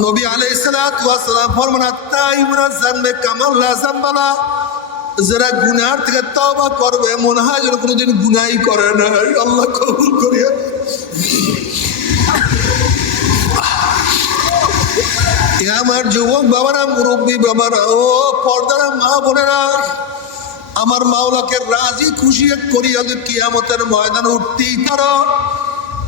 নবী ওয়াস সালাম ফরমান আত্তাইবুনা জানবে কামাল লা জামবালা যারা গুনার থেকে তওবা করবে, মনে হয় যেন কোনোদিন গুনাই করে না। আল্লাহ কবুল করিয়া আমার যুবক বাবারা, মুরব্বী বাবারা, ও পর্দারা মা বোনেরা, আমার মাওলাকে রাজি খুশি করিয়া কিয়ামতের ময়দানে উঠতেই পারো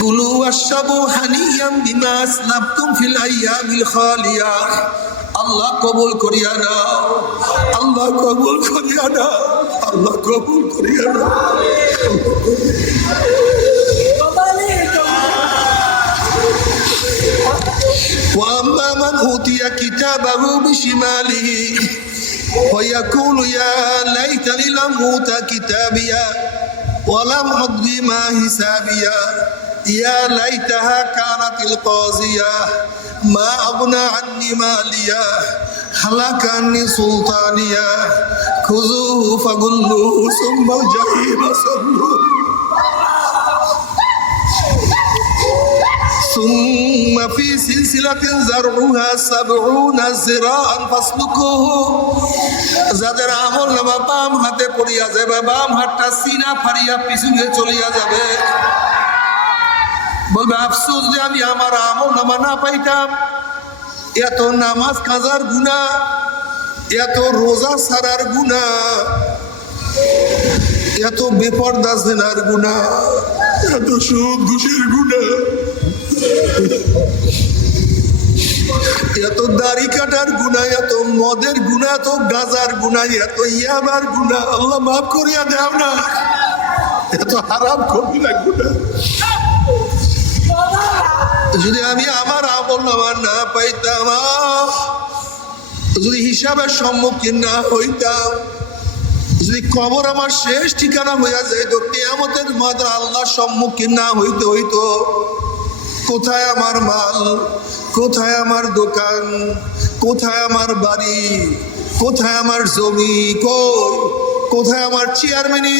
كلوا واشربوا هنيئا بما أسلفتم في الأيام الخالية আল্লাহ কবুল করিয়া নাও আল্লাহ কবুল করিয়া নাও আল্লাহ কবুল করিয়া নাও واما من اوتي كتابه بشماله ويقول يا ليتني لم اوت كتابيا ولم ادر ما حسابيا يا ليتها كانت القاضيه ما اغنى عني ماليا هلك عني سلطانيا خذوه فغلوه ثم الجحيم صلوه ثم في سلسلة زرعها سبعون ذراعا فاسلكوه যাদের আমল নামা বাম হাতে পড়িয়া যাবে বাম হাতটা সিনা ফাড়িয়া পিছনে চলিয়া যাবে বলবে, আফসোস যে আমি আমার আমল নামা না পাইতাম। এত নামাজ কাজার গুণা এত রোজা সারার গুণা এত বেপর্দা জেনার গুণা এত সুদ ঘুষের গুণা এত দাড়ি কাটার গুণা এত মদের গুণা এত গাজার গুণা এত ইয়াবার গুণা আল্লাহ মাফ করিয়া দেও না। এত হারাম কবিরা গুণা যদি আমি আমার আমল নামার না পাইতাম, যদি হিসাবের সম্মুখীন না হইতাম, যদি কবর আমার শেষ ঠিকানা হইয়া যাইতো, কেয়ামতের মাত্র আল্লাহর সম্মুখীন না হইতে হইতো, কোথায় আমার মাল, কোথায় আমার দোকান, কোথায় আমার বাড়ি, কোথায় আমার জমি, কই, কোথায় আমার চেয়ারম্যানি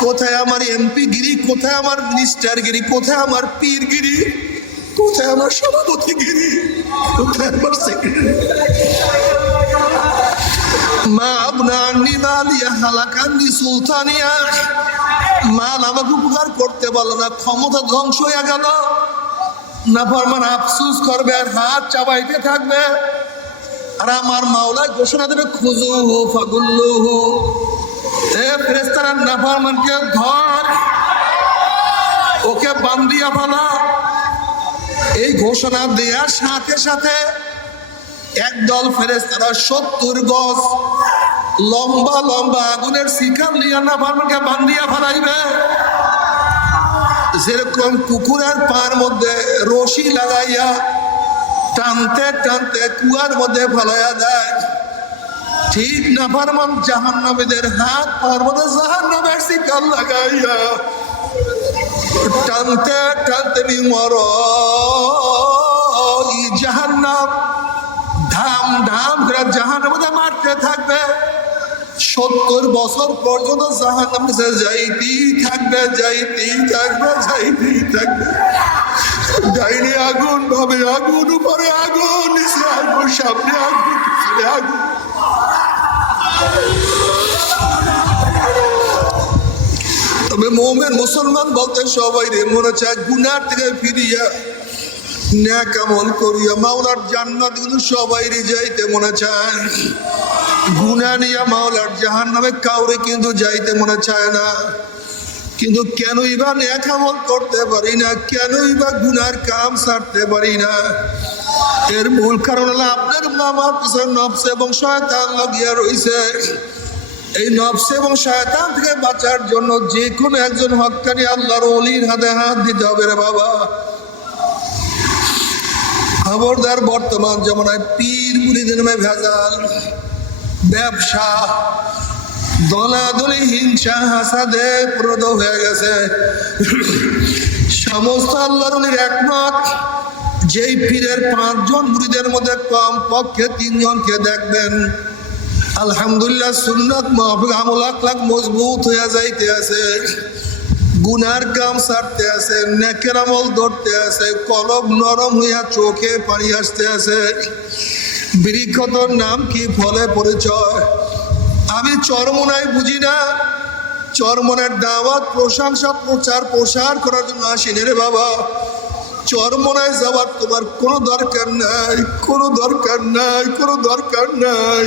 কোথায় আমার এমপি গিরি, কোথায় আমার মিনিস্টার গিরি, কোথায় আমার পীর গিরি কোথায় আমার সভাপতি? গিরি কোথায় আমার মা আপনার নিমালিয়া হালাকান্দি সুলতানিয়া। মাল আমাকে উপকার করতে পারল না, ক্ষমতা ধ্বংস হয়ে গেল। না ফরমান আফসুস করবে, আর হাত চাবাইতে থাকবে। আর আমার মাওলায় ঘোষণা দেবে, খুজু হু, ফাগুল্লু হু। এ ফেরেস্তারা নাফরমানকে ধর, ওকে বান্দিয়া ফেলা এই ঘোষণা দেওয়ার সাথে সাথে একদল ফেরেস্তারা সত্তর গজ লম্বা লম্বা আগুনের শিকার লিয়া নাফরমানকে বান্দিয়া ফেলাইবে। যেরকম কুকুরের পার মধ্যে রশি লাগাইয়া টানতে টানতে কুয়ার মধ্যে ফেলাইয়া দেয়। ঠিক না পারমান জাহান নবীদের হাত মধ্যে জাহান নবের শিকার লাগাইয়া টানতে টানতে মি মর জাহান নাম ধাম ধাম করে জাহান মারতে থাকবে। সত্তর বছর পর্যন্ত জাহান নামে যাইতেই থাকবে যাইতেই থাকবে যাইতেই থাকবে। ডাইনে আগুন, ভাবে আগুন, উপরে আগুন, নিচে আগুন, সামনে আগুন, পিছনে আগুন। তবে মোমেন মুসলমান বলতে সবাই রে, মনে চায় গুনার থেকে ফিরিয়া ন্যাক আমল করিয়া মাওলার জান্নাত কিন্তু সবাই যাইতে মনে চায়। গুনা নিয়া মাওলার জাহান নামে কাউরে কিন্তু যাইতে মনে চায় না। কিন্তু কেনই বা ন্যাক আমল করতে পারি না, কেনই বা গুনার কাম সারতে পারি না। এর মূল কারণ হলো আপনার মামার পিছনে নফস এবং শয়তান লাগিয়া রইছে। এই নফস এবং শয়তান থেকে বাঁচার জন্য যে কোনো একজন হকানি আল্লাহর অলির হাতে হাত দিতে হবে রে বাবা। খবরদার বর্তমান জমানায় পীর মুড়িদের নামে ভেজাল, ব্যবসা, দলাদলি, হিংসা, হাসাদে প্রদ হয়ে গেছে। সমস্ত আল্লাহর একমত, যেই পীরের পাঁচজন মুড়িদের মধ্যে কম পক্ষে তিনজনকে দেখবেন। আলহামদুলিল্লাহ সুন্নত মাহফিক আমল মজবুত হয়ে যাইতে আছে। গুনার কাম সারতে আছে, নেকের আমল ধরতে আছে, কলম নরম হইয়া চোখে পানি আসতে আছে। বৃক্ষতর নাম কি ফলে পরিচয়? আমি চরমনায় বুঝি না। চরমনের দাওয়াত, প্রশংসা, প্রচার, প্রসার করার জন্য আসিনি রে বাবা। চরমনায় যাওয়ার তোমার কোনো দরকার নাই, কোনো দরকার নাই, কোনো দরকার নাই।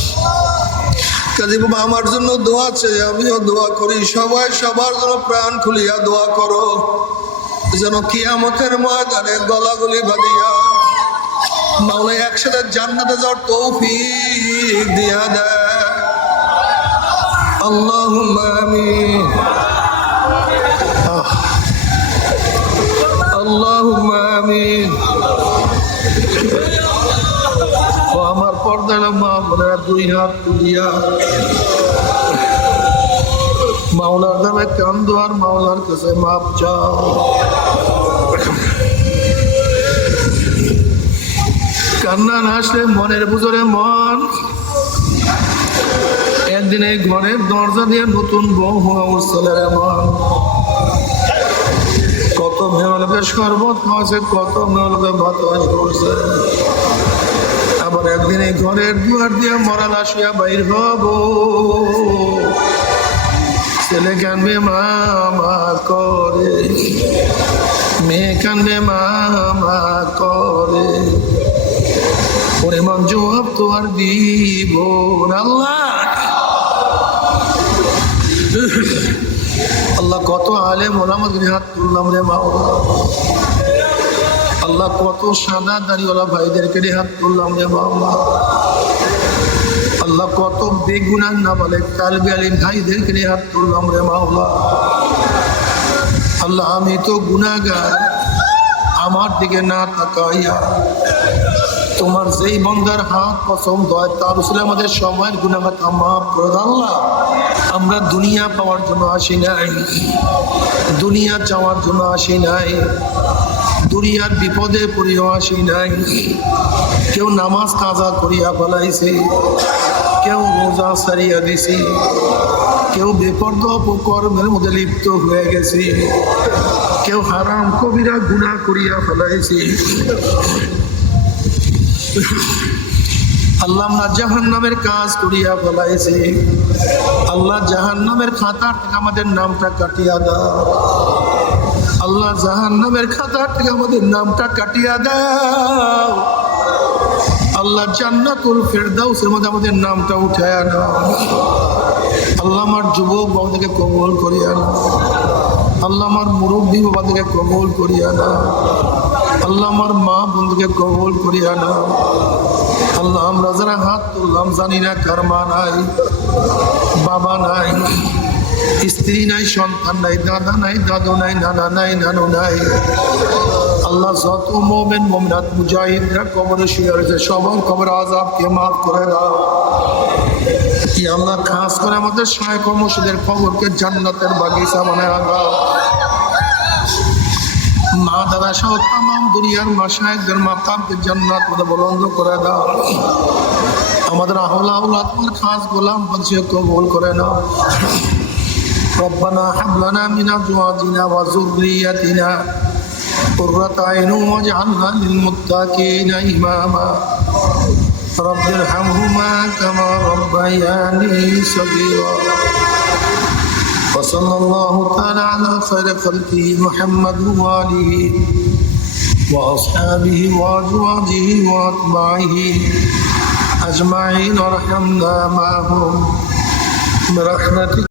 কাজী বাবা আমার জন্য দোয়া চাই, আমিও দোয়া করি। সবাই সবার জন্য প্রাণ খুলিয়া দোয়া করো। যেন কিয়ামতের ময়দানে গলাগুলি বাঁধিয়া মাওলাই একসাথে জান্নাতে যাওয়ার তৌফিক দিয়া দেয়। আল্লাহ আমিন। দুই হাত তুলিয়া। মাওলার নামে কান্দো আর মাওলার কাছে মাপ চাও। কান্না না মনের বুঝরে মন। একদিন এই ঘরের দরজা দিয়ে নতুন বউ হওয়া উঠছিল মন কত মেয়লকে শরবত খাওয়াছে কত মেয়লকে ভাত করছে একদিন এই ঘরের দুয়ার দিয়ে মরাল আসিয়া বাইর হব। ছেলে কানবে মামা করে। মেয়ে কানবে মামা করে। ওরে মন জবাব তো আর দিব আল্লাহ! আল্লাহ কত আলে ওলামত হাত তুললাম রে মাওলা আল্লাহ কত সাদা দাড়িওয়ালা ভাইদেরকে রে হাত তুললাম রে মাওলা আল্লাহ কত বেগুনার না বলে কালবি ভাইদেরকে রে হাত তুললাম রে মাওলা আল্লাহ, আমি তো গুনাগার আমার দিকে না তাকাইয়া তোমার যেই বন্দার হাত পছন্দ হয়, তার উপরে আমাদের সময়ের গুণাগাতা মাফ করে আমরা দুনিয়া পাওয়ার জন্য আসি নাই। দুনিয়া চাওয়ার জন্য আসি নাই। দুনিয়ার বিপদে আসি নাই। কেউ নামাজ কাজা করিয়া ফেলাইছে, কেউ রোজা সারিয়া দিছে, কেউ বেপর্দ অপকর্মের মধ্যে লিপ্ত হয়ে গেছে, কেউ হারাম কবিরা গুণা করিয়া ফেলাইছে। আল্লাহ আমরা জাহান নামের কাজ করিয়া ফেলাইছি। আল্লাহ জাহান নামের থেকে আমাদের নামটা কাটিয়া দাও। আল্লাহ জাহান নামের খাতা থেকে আমাদের নামটা কাটিয়া দাও। আল্লাহ জান্নাতুল ফেরদাউসের মধ্যে আমাদের নামটা উঠায় নাও আল্লাহ আমার যুবক বাবাদেরকে কবল করিয়া নাও আল্লাহ আমার মুরব্বী বাবাদেরকে কবল করিয়া নাও আল্লাহ আমার মা বন্ধুকে কবল করিয়া নাও আল্লাহ আমরা যারা হাত তুললাম জানি না কার মা নাই, বাবা নাই। স্ত্রী নাই, সন্তান নাই, দাদা নাই, দাদু নাই, নানা নাই, নানু নাই। আল্লাহ যত মোমেন মোমনাথ মুজাহিদরা কবরে শুয়ে রয়েছে, সবার কবর আজাবকে মাফ করে দাও। কি আল্লাহ খাস করে আমাদের শায়ক মসজিদের কবরকে জান্নাতের বাগিচা বানায় দাও মা দাদা সহ তাম দুনিয়ার মাসায়কদের মাতামকে জান্নাত মধ্যে বলন্দ করে দাও। আমাদের আহলা আউলাদ খাস গোলাম বলছে কবুল করে নাও। ربنا هب لنا من أزواجنا وذرياتنا قرة اعين واجعلنا للمتقين إماما. رب ارحمهما كما ربياني صغيرا. وصلى الله تعالى على خير خلقه محمد وآله وأصحابه وأزواجه وأتباعه أجمعين. وارحمنا معهم برحمتك.